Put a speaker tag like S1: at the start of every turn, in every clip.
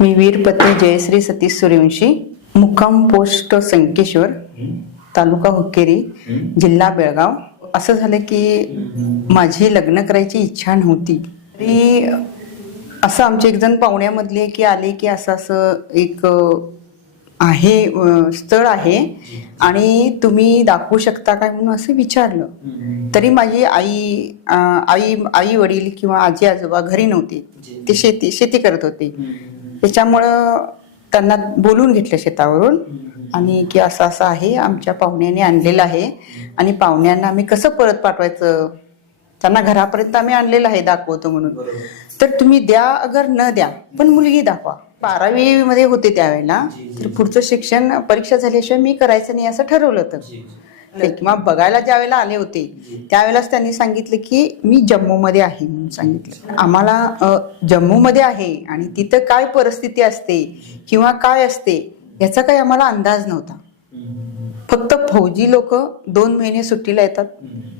S1: मी वीरपती जयश्री सतीश सूर्यवंशी मुक्काम पोस्ट संकेश्वर तालुका हुक्केरी जिल्हा बेळगाव. असं झालं की माझी लग्न करायची इच्छा नव्हती. तरी असं आमचे एक जण पाहुण्यामधले की आले की असं असं एक आहे स्थळ आहे आणि तुम्ही दाखवू शकता काय म्हणून असं विचारलं. तरी माझी आई आई आई वडील किंवा आजी आजोबा घरी नव्हते. ते शेती शेती करत होते. त्याच्यामुळं त्यांना बोलून घेतलं शेतावरून आणि की असं असं आहे आमच्या पाहुण्याने आणलेलं आहे आणि पाहुण्यांना आम्ही कसं परत पाठवायचं? त्यांना घरापर्यंत आम्ही आणलेलं आहे दाखवतो म्हणून. तर तुम्ही द्या अगर न द्या पण मुलगी दाखवा. बारावी मध्ये होते त्यावेळेला. तर पुढचं शिक्षण परीक्षा झाल्याशिवाय मी करायचं नाही असं ठरवलं होतं. ते किंवा बघायला ज्या वेळेला आले होते त्यावेळेलाच त्यांनी सांगितलं की मी जम्मूमध्ये आहे म्हणून सांगितलं. आम्हाला अ, जम्मूमध्ये आहे आणि तिथं काय परिस्थिती असते किंवा काय असते याचा काही आम्हाला अंदाज नव्हता. फक्त फौजी लोक दोन महिने सुट्टीला येतात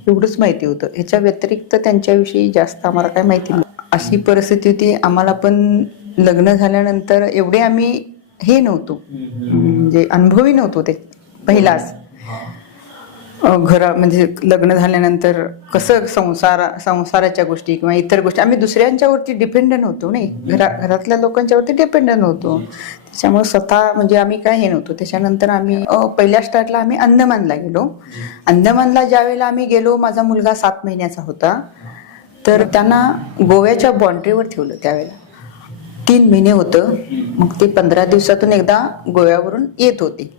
S1: एवढंच माहिती होतं. ह्याच्या व्यतिरिक्त त्यांच्याविषयी जास्त आम्हाला काय माहिती नव्हतं अशी परिस्थिती होती. आम्हाला पण लग्न झाल्यानंतर एवढे आम्ही हे नव्हतो. म्हणजे अनुभवी नव्हतो ते पहिलाच. घरा म्हणजे लग्न झाल्यानंतर कसं संसार संसाराच्या गोष्टी किंवा इतर गोष्टी आम्ही दुसऱ्यांच्यावरती डिपेंडंट होतो नाही? घरा घरातल्या लोकांच्यावरती डिपेंडंट होतो त्याच्यामुळे स्वतः म्हणजे आम्ही काय हे नव्हतो. त्याच्यानंतर आम्ही पहिल्या स्टार्टला आम्ही अंदमानला गेलो. अंदमानला ज्यावेळेला आम्ही गेलो माझा मुलगा सात महिन्याचा होता. तर त्यांना गोव्याच्या बाउंड्रीवर ठेवलं त्यावेळेला. तीन महिने होतं. मग ते पंधरा दिवसातून एकदा गोव्यावरून येत होते.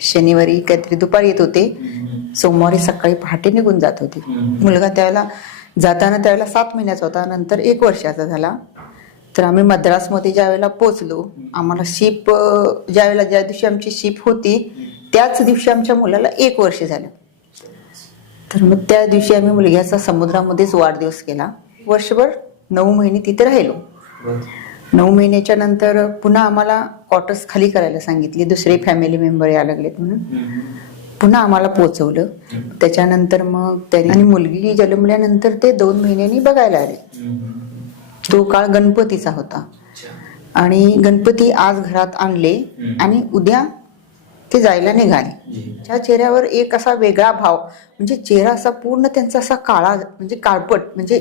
S1: शनिवारी काहीतरी दुपारी येत होते. सोमवारी सकाळी पहाटे निघून जात होते. मुलगा त्यावेळेला जाताना त्यावेळेला सात महिन्याचा होता नंतर एक वर्षाचा झाला. तर आम्ही मद्रासमध्ये ज्या वेळेला पोचलो आम्हाला शिप ज्या वेळेला ज्या दिवशी आमची शिप होती त्याच दिवशी आमच्या मुलाला एक वर्ष झालं. तर मग त्या दिवशी आम्ही मुलग्याचा समुद्रामध्येच वाढदिवस केला. वर्षभर नऊ महिने तिथे राहिलो. नऊ महिन्याच्या नंतर पुन्हा आम्हाला क्वार्टर्स खाली करायला सांगितली दुसरे फॅमिली मेंबर यायला लागलेत म्हणून. पुन्हा आम्हाला पोहोचवलं. त्याच्यानंतर मग त्यांनी आणि मुलगी जन्मल्यानंतर ते दोन महिन्यांनी बघायला आले. तो काळ गणपतीचा होता. आणि गणपती आज घरात आणले आणि उद्या ते जायला निघाले. त्या चेहऱ्यावर एक असा वेगळा भाव म्हणजे चेहरा असा पूर्ण त्यांचा असा काळा म्हणजे काळपट म्हणजे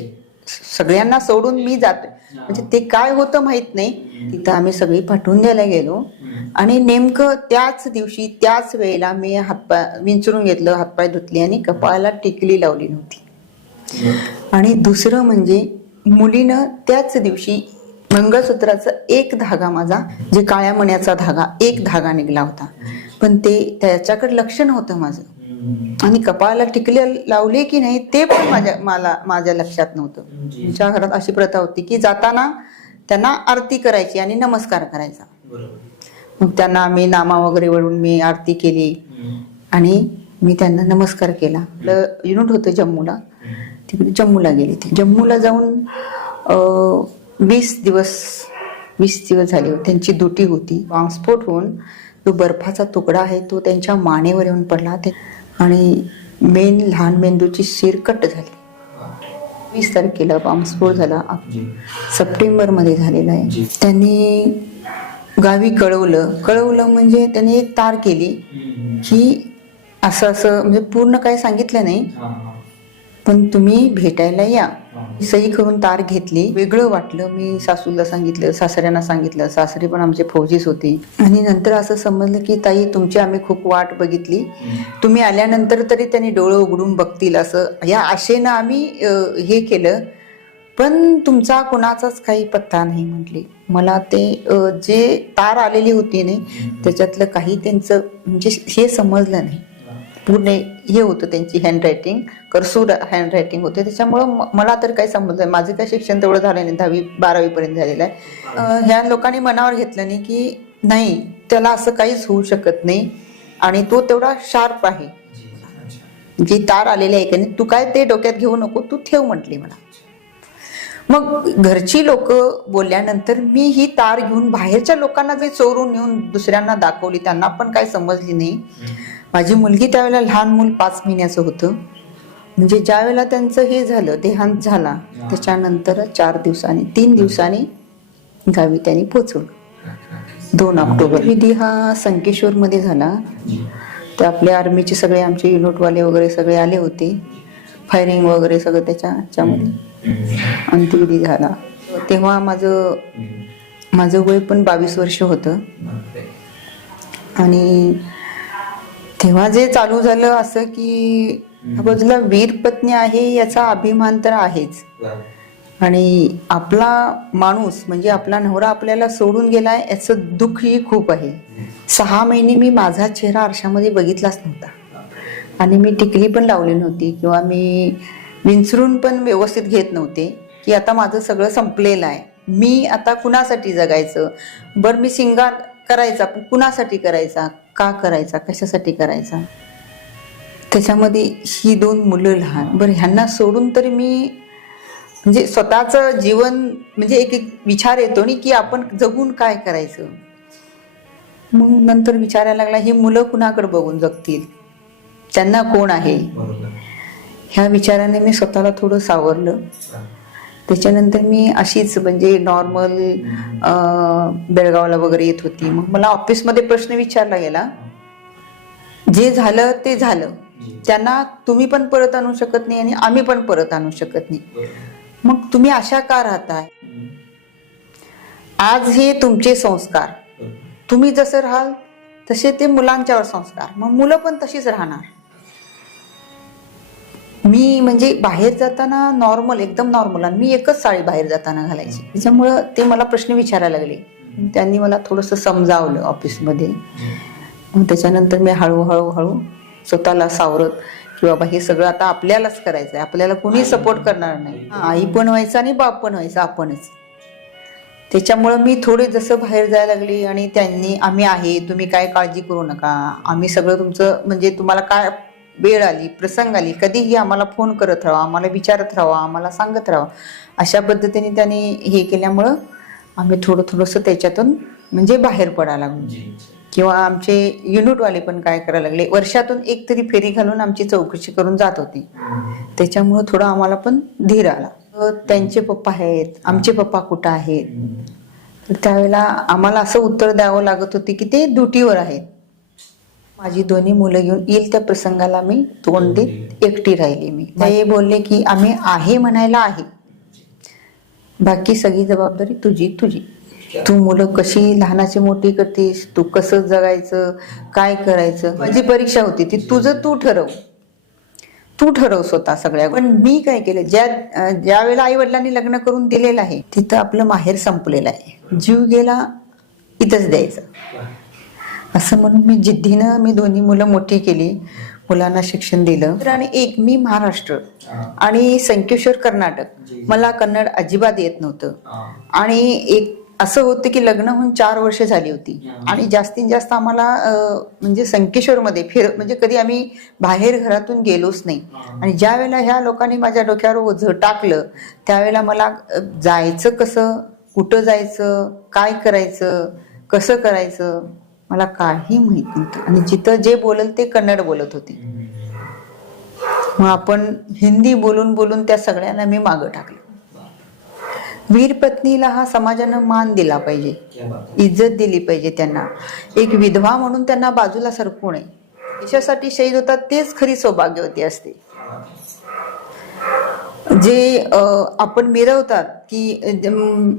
S1: सगळ्यांना सोडून मी जाते म्हणजे ते काय होतं माहीत नाही. तिथं आम्ही सगळी पाठवून द्यायला गेलो. आणि नेमकं त्याच दिवशी त्याच वेळेला मी हातपाय विंचरून घेतलं हातपाय धुतले आणि कपाळाला टिकली लावली नव्हती. आणि दुसरं म्हणजे मुलीनं त्याच दिवशी मंगळसूत्राचा एक धागा माझा जे काळ्या मण्याचा धागा एक धागा निघला होता. पण ते त्याच्याकडे लक्ष नव्हतं माझं. आणि कपाळाला टिकले लावले की नाही ते पण माझ्या मला माझ्या लक्षात नव्हतं. आमच्या घरात अशी प्रथा होती की जाताना त्यांना आरती करायची आणि नमस्कार करायचा. मग त्यांना आम्ही नामा वगैरे वळून मी आरती केली. आणि मी त्यांना नमस्कार केला. युनिट होतं जम्मूला. तिकडे जम्मूला गेले ते. जम्मूला जाऊन वीस दिवस वीस दिवस झाले होते. त्यांची ड्युटी होती. बॉम्बस्फोट होऊन जो बर्फाचा तुकडा आहे तो त्यांच्या मानेवर येऊन पडला. ते आणि मेन लहान मेंदूची शिर कट झाली. वीस तारखेला बॉम्बस्फोट झाला. सप्टेंबरमध्ये झालेला आहे. त्यांनी गावी कळवलं. कळवलं म्हणजे त्यांनी एक तार केली की असं असं म्हणजे पूर्ण काय सांगितलं नाही. पण तुम्ही भेटायला या. सही करून तार घेतली. वेगळं वाटलं. मी सासूला सांगितलं सासऱ्यांना सांगितलं. सासरी पण आमचे फौजीच होते. आणि नंतर असं समजलं की ताई तुमची आम्ही खूप वाट बघितली. तुम्ही आल्यानंतर तरी त्यांनी डोळं उघडून बघतील असं. या आशेनं आम्ही हे केलं. पण तुमचा कुणाचाच काही पत्ता नाही म्हटली. मला ते जे तार आलेली होती नाही त्याच्यातलं काही त्यांचं म्हणजे हे समजलं नाही. पूर्ण हे होतं त्यांची हँडरायटिंग करसूर हँडरायटिंग होते. त्याच्यामुळं मला तर काही समजलं माझं काही शिक्षण तेवढं झालं नाही. दहावी बारावी पर्यंत झालेलं आहे. ह्या लोकांनी मनावर घेतलं नाही की नाही त्याला असं काहीच होऊ शकत नाही. आणि तो तेवढा शार्प आहे. जी तार आलेली आहे का नाही तू काय ते डोक्यात घेऊ नको तू ठेव म्हटली मला. मग घरची लोक बोलल्यानंतर मी ही तार घेऊन बाहेरच्या लोकांना जे चोरून नेऊन दुसऱ्यांना दाखवली त्यांना पण काय समजली नाही. माझी मुलगी त्यावेळेला लहान मूल पाच महिन्याचं होतं. म्हणजे ज्या वेळेला त्यांचं हे झालं देहांत झाला त्याच्यानंतर चार दिवसांनी तीन दिवसांनी गावी त्यांनी पोचवलं दोन ऑक्टोबर. विधी हा संकेश्वरमध्ये झाला. ते आपले आर्मीचे सगळे आमचे युनिटवाले वगैरे सगळे आले होते. फायरिंग वगैरे सगळं त्याच्या ह्याच्यामध्ये अंत्यविधी झाला तेव्हा माझं माझं वय पण बावीस वर्ष होतं. आणि तेव्हा जे चालू झालं असं की बाजूला वीर पत्नी आहे याचा अभिमान तर आहेच. आणि आपला माणूस म्हणजे आपला नवरा आपल्याला सोडून गेलाय याचं दुःखही खूप आहे. सहा महिने मी माझा चेहरा आरशामध्ये बघितलाच नव्हता. आणि मी टिकली पण लावली नव्हती किंवा मी विंचरून पण व्यवस्थित घेत नव्हते की आता माझं सगळं संपलेलं आहे. मी आता कुणासाठी जगायचं? बरं मी सिंगार करायचा पण कुणासाठी करायचा? का करायचा? कशासाठी करायचा? त्याच्यामध्ये ही दोन मुलं लहान. बरं ह्यांना सोडून तरी मी म्हणजे स्वतःचं जीवन म्हणजे एक एक विचार येतो नी की आपण जगून काय करायचं? मग नंतर विचारायला लागला ही मुलं कुणाकडे बघून जगतील? त्यांना कोण आहे? ह्या विचाराने मी स्वतःला थोडं सावरलं. त्याच्यानंतर मी अशीच म्हणजे नॉर्मल बेळगावला वगैरे येत होती. मग मला ऑफिसमध्ये प्रश्न विचारला गेला. जे झालं ते झालं. त्यांना तुम्ही पण परत आणू शकत नाही आणि आम्ही पण परत आणू शकत नाही. मग तुम्ही अशा का राहताय? आज हे तुमचे संस्कार. तुम्ही जसं राहाल तसे ते मुलांच्यावर संस्कार. मग मुलं पण तशीच राहणार. मी म्हणजे बाहेर जाताना नॉर्मल एकदम नॉर्मल आणि मी एकच साडी बाहेर जाताना घालायची. त्याच्यामुळं ते मला प्रश्न विचारायला लागले. त्यांनी मला थोडंसं समजावलं ऑफिसमध्ये त्याच्यानंतर मी हळूहळू हळू स्वतःला सावरत की बाबा हे सगळं आता आपल्यालाच करायचं आहे आपल्याला कोणी सपोर्ट करणार नाही. आई पण व्हायचं आणि बाप पण व्हायचं आपणच. त्याच्यामुळं मी थोडी जसं बाहेर जायला लागली आणि त्यांनी आम्ही आहे तुम्ही काय काळजी करू नका. आम्ही सगळं तुमचं म्हणजे तुम्हाला काय वेळ आली प्रसंग आली कधीही आम्हाला फोन करत राहा आम्हाला विचारत राहा आम्हाला सांगत राहा. अशा पद्धतीने त्यांनी हे केल्यामुळं आम्ही थोडं थोडंसं त्याच्यातून म्हणजे बाहेर पडायला लागलो. किंवा आमचे युनिटवाले पण काय करायला लागले वर्षातून एक तरी फेरी घालून आमची चौकशी करून जात होती. त्याच्यामुळं थोडं आम्हाला पण धीर आला. त्यांचे पप्पा आहेत आमचे पप्पा कुठं आहेत? तर त्यावेळेला आम्हाला असं उत्तर द्यावं लागत होते की ते ड्युटीवर आहेत. माझी दोन्ही मुलं घेऊन येईल त्या प्रसंगाला मी तोंड देत एकटी राहिली मी. ते बोलले की आम्ही आहे म्हणायला आहे. बाकी सगळी जबाबदारी तुझी तुझी. तू मुलं कशी लहानाची मोठी करतेस? तू कसं जगायचं? काय करायचं? माझी परीक्षा होती ती तुझं तू ठरव. तू ठरव स्वतः सगळ्या पण मी काय केलं? ज्या ज्या वेळेला आई वडिलांनी लग्न करून दिलेलं आहे तिथं आपलं माहेर संपलेलं आहे. जीव गेला इथंच द्यायचं. असं म्हणून मी जिद्दीनं मी दोन्ही मुलं मोठी केली मुलांना शिक्षण दिलं. तर आणि एक मी महाराष्ट्र आणि संकेश्वर कर्नाटक. मला कन्नड अजिबात येत नव्हतं. आणि एक असं होतं की लग्न होऊन चार वर्ष झाली होती. आणि जास्तीत जास्त आम्हाला म्हणजे संकेश्वरमध्ये फिर म्हणजे कधी आम्ही बाहेर घरातून गेलोच नाही. आणि ज्या वेळेला ह्या लोकांनी माझ्या डोक्यावर ओझं टाकलं त्यावेळेला मला जायचं कसं? कुठं जायचं? काय करायचं? कसं करायचं? मला काही माहीत नव्हतं. आणि जिथं जे बोलल ते कन्नड बोलत होते. मग आपण हिंदी बोलून बोलून त्या सगळ्यांना मी मागं टाकलं. वीर पत्नीला हा समाजानं मान दिला पाहिजे. इज्जत दिली पाहिजे त्यांना. एक विधवा म्हणून त्यांना बाजूला सरकू नये. देशासाठी शहीद होतात तेच खरी सौभाग्यवती असते. जे अं, आपण मिरवतात की अं,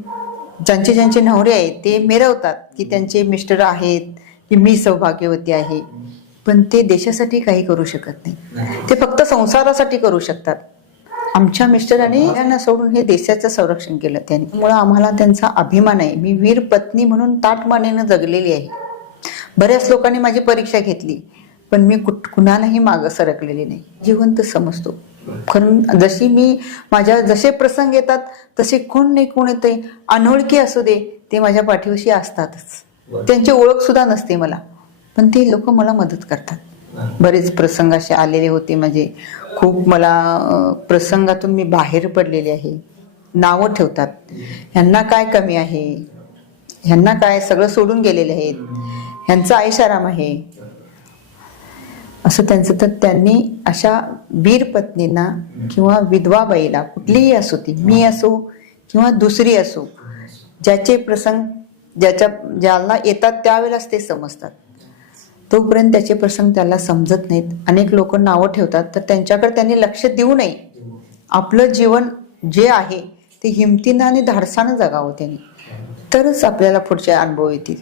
S1: ज्यांचे ज्यांचे नवरे आहेत ते मिरवतात की त्यांचे मिस्टर आहेत की मी सौभाग्यवती आहे. पण ते देशासाठी काही करू शकत नाही. ते फक्त संसारासाठी करू शकतात. आमच्या मिस्टरांनी त्यांना सोडून हे देशाचं संरक्षण केलं त्यांनी. त्यामुळे आम्हाला त्यांचा अभिमान आहे. मी वीर पत्नी म्हणून ताटमानेनं जगलेली आहे. बऱ्याच लोकांनी माझी परीक्षा घेतली पण मी कुठ कुणालाही मागं सरकलेली नाही. जिवंत समजतो. कारण जशी मी माझ्या जसे प्रसंग येतात तसे कोण नाही कोण येते अनोळखी असू दे ते माझ्या पाठीवशी असतातच. त्यांची ओळख सुद्धा नसते मला. पण ते लोक मला मदत करतात. बरेच प्रसंग असे आलेले होते म्हणजे खूप मला प्रसंगातून मी बाहेर पडलेले आहे. नावं ठेवतात. ह्यांना काय कमी आहे? ह्यांना काय सगळं सोडून गेलेले आहेत? ह्यांचा आयशाराम आहे. असं त्यांचं तर त्यांनी अशा वीर पत्नींना किंवा विधवा बाईला कुठलीही असो ती मी असो किंवा दुसरी असो ज्याचे प्रसंग ज्याच्या ज्याला येतात त्यावेळेलाच ते समजतात. तोपर्यंत त्याचे प्रसंग त्याला समजत नाहीत. अनेक लोक नावं ठेवतात तर त्यांच्याकडे त्यांनी लक्ष देऊ नये. आपलं जीवन जे आहे ते हिमतीनं आणि धाडसानं जगावं त्यांनी. तरच आपल्याला पुढचे अनुभव येतील.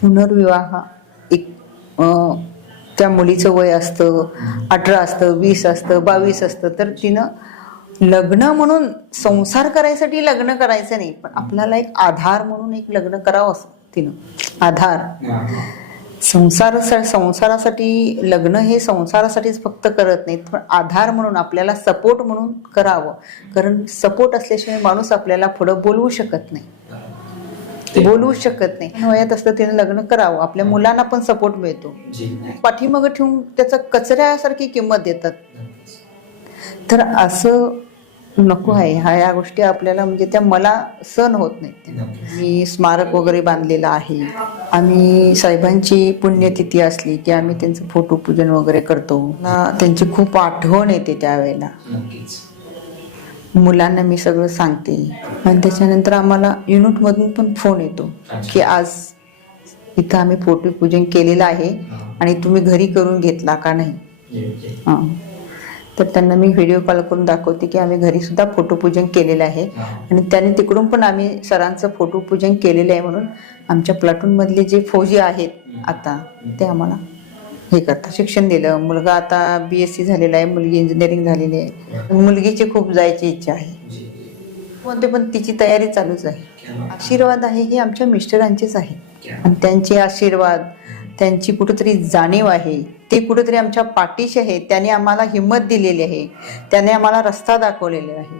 S1: पुनर्विवाह एक त्या मुलीचं वय असतं अठरा असतं वीस असतं बावीस असतं तर तिनं लग्न म्हणून संसार करायसाठी लग्न करायचं नाही पण आपल्याला एक आधार म्हणून एक लग्न करावं असं तिनं. आधार. संसार संसारासाठी लग्न हे संसारासाठीच फक्त करत नाहीत पण आधार म्हणून आपल्याला सपोर्ट म्हणून करावं. कारण सपोर्ट असल्याशिवाय माणूस आपल्याला पुढं बोलवू शकत नाही. बोलवू शकत नाही. वयात असतं तिने लग्न करावं. आपल्या मुलांना पण सपोर्ट मिळतो. पाठीमागं ठेवून त्याचं कचऱ्यासारखी किंमत देतात. तर असं नको आहे. ह्या या गोष्टी आपल्याला म्हणजे त्या मला सण होत नाहीत. मी स्मारक वगैरे बांधलेलं आहे. आम्ही साहेबांची पुण्यतिथी असली की आम्ही त्यांचं फोटो पूजन वगैरे करतो. मला त्यांची खूप आठवण येते त्यावेळेला.
S2: नक्कीच.
S1: मुलांना मी सगळं सांगते. आणि त्याच्यानंतर आम्हाला युनिटमधून पण फोन येतो की आज इथं आम्ही फोटो पूजन केलेलं आहे आणि तुम्ही घरी करून घेतला का नाही. हां. तर त्यांना मी व्हिडिओ कॉल करून दाखवते की आम्ही घरी सुद्धा फोटोपूजन केलेलं आहे. आणि त्याने तिकडून पण आम्ही सरांचं फोटोपूजन केलेलं आहे म्हणून आमच्या प्लाटून मधले जे फौजी आहेत आता ते आम्हाला हे करतात शिक्षण दिलं. मुलगा आता बी एस सी झालेला आहे. मुलगी इंजिनिअरिंग झालेली आहे. मुलगीची खूप जायची इच्छा आहे. म्हणते पण तिची तयारी चालूच आहे. आशीर्वाद आहे हे आमच्या मिस्टरांचेच आहे? आणि त्यांचे आशीर्वाद त्यांची कुठेतरी जाणीव आहे. ते कुठेतरी आमच्या पाठीशी आहे. त्याने आम्हाला हिंमत दिलेली आहे. त्याने आम्हाला रस्ता दाखवलेला आहे.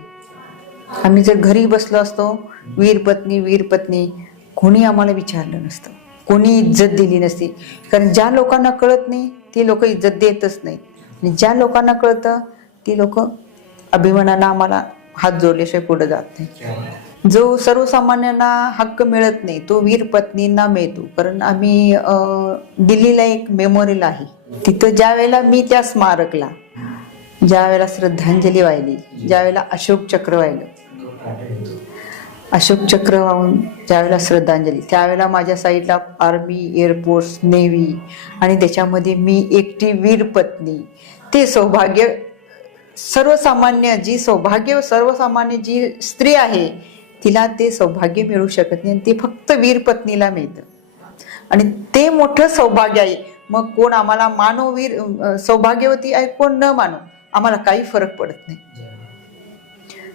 S1: आम्ही जर घरी बसलो असतो वीर पत्नी वीर पत्नी कोणी आम्हाला विचारलं नसतं. कोणी इज्जत दिली नसती. कारण ज्या लोकांना कळत नाही ते लोक इज्जत देतच नाही आणि ज्या लोकांना कळतं ती लोक अभिमानानं आम्हाला हात जोडल्याशिवाय पुढे जात नाही जो सर्वसामान्यांना हक्क मिळत नाही तो वीर पत्नींना मिळतो. कारण आम्ही दिल्लीला एक मेमोरियल आहे. तिथं ज्या वेळेला मी त्या स्मारकला ज्या वेळेला श्रद्धांजली वाहिली ज्या वेळेला अशोक चक्र वाहिलं अशोक चक्र वाहून ज्यावेळेला श्रद्धांजली त्यावेळेला माझ्या साईडला आर्मी एअरफोर्स नेव्ही आणि त्याच्यामध्ये मी एकटी वीर पत्नी. ते सौभाग्य सर्वसामान्य जी सौभाग्य सर्वसामान्य जी स्त्री आहे तिला ते सौभाग्य मिळू शकत नाही आणि ते फक्त वीर पत्नीला मिळतं. आणि ते मोठं सौभाग्य आहे. मग कोण आम्हाला मानो वीर सौभाग्यवती आहे कोण न मानो आम्हाला काही फरक पडत नाही.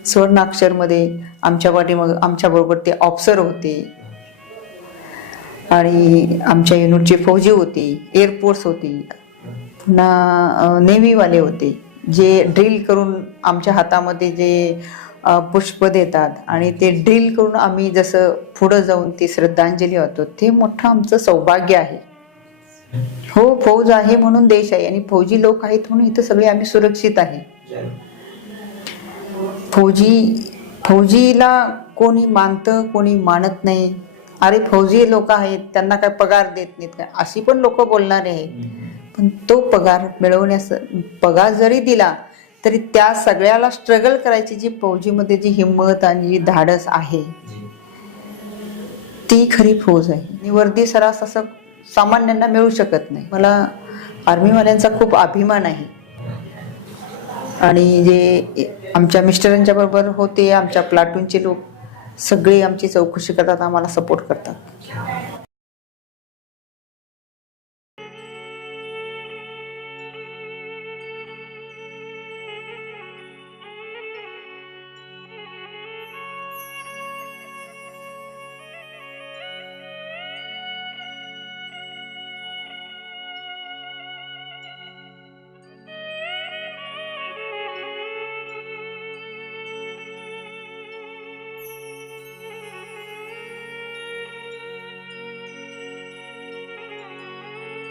S1: स्वर्णाक्षरमध्ये आमच्या पाठीमग मग आमच्याबरोबर ते ऑफिसर होते. आणि आमच्या युनिटचे फौजी होते एअरफोर्स होती पुन्हा नेव्हीवाले होते जे ड्रिल करून आमच्या हातामध्ये जे पुष्प देतात आणि ते ड्रिल करून आम्ही जसं पुढं जाऊन ती श्रद्धांजली होतो ते मोठं आमचं सौभाग्य आहे. हो फौज आहे म्हणून देश आहे आणि फौजी लोक आहेत म्हणून इथं सगळे आम्ही सुरक्षित आहे. फौजी फौजीला कोणी मानतं कोणी मानत नाही. अरे फौजी लोक आहेत त्यांना काय पगार देत नाहीत काय? अशी पण लोक बोलणारे आहेत. पण तो पगार मिळवण्यास पगार जरी दिला तरी त्या सगळ्याला स्ट्रगल करायची जी फौजीमध्ये जी हिंमत आणि जी धाडस आहे ती खरी फौज आहे. आणि वर्दी सरास असं सामान्यांना मिळू शकत नाही. मला आर्मीवाल्यांचा खूप अभिमान आहे. आणि जे आमच्या मिस्टरांच्या बरोबर होते आमच्या प्लाटूनचे लोक सगळे आमची चौकशी करतात आम्हाला सपोर्ट करतात.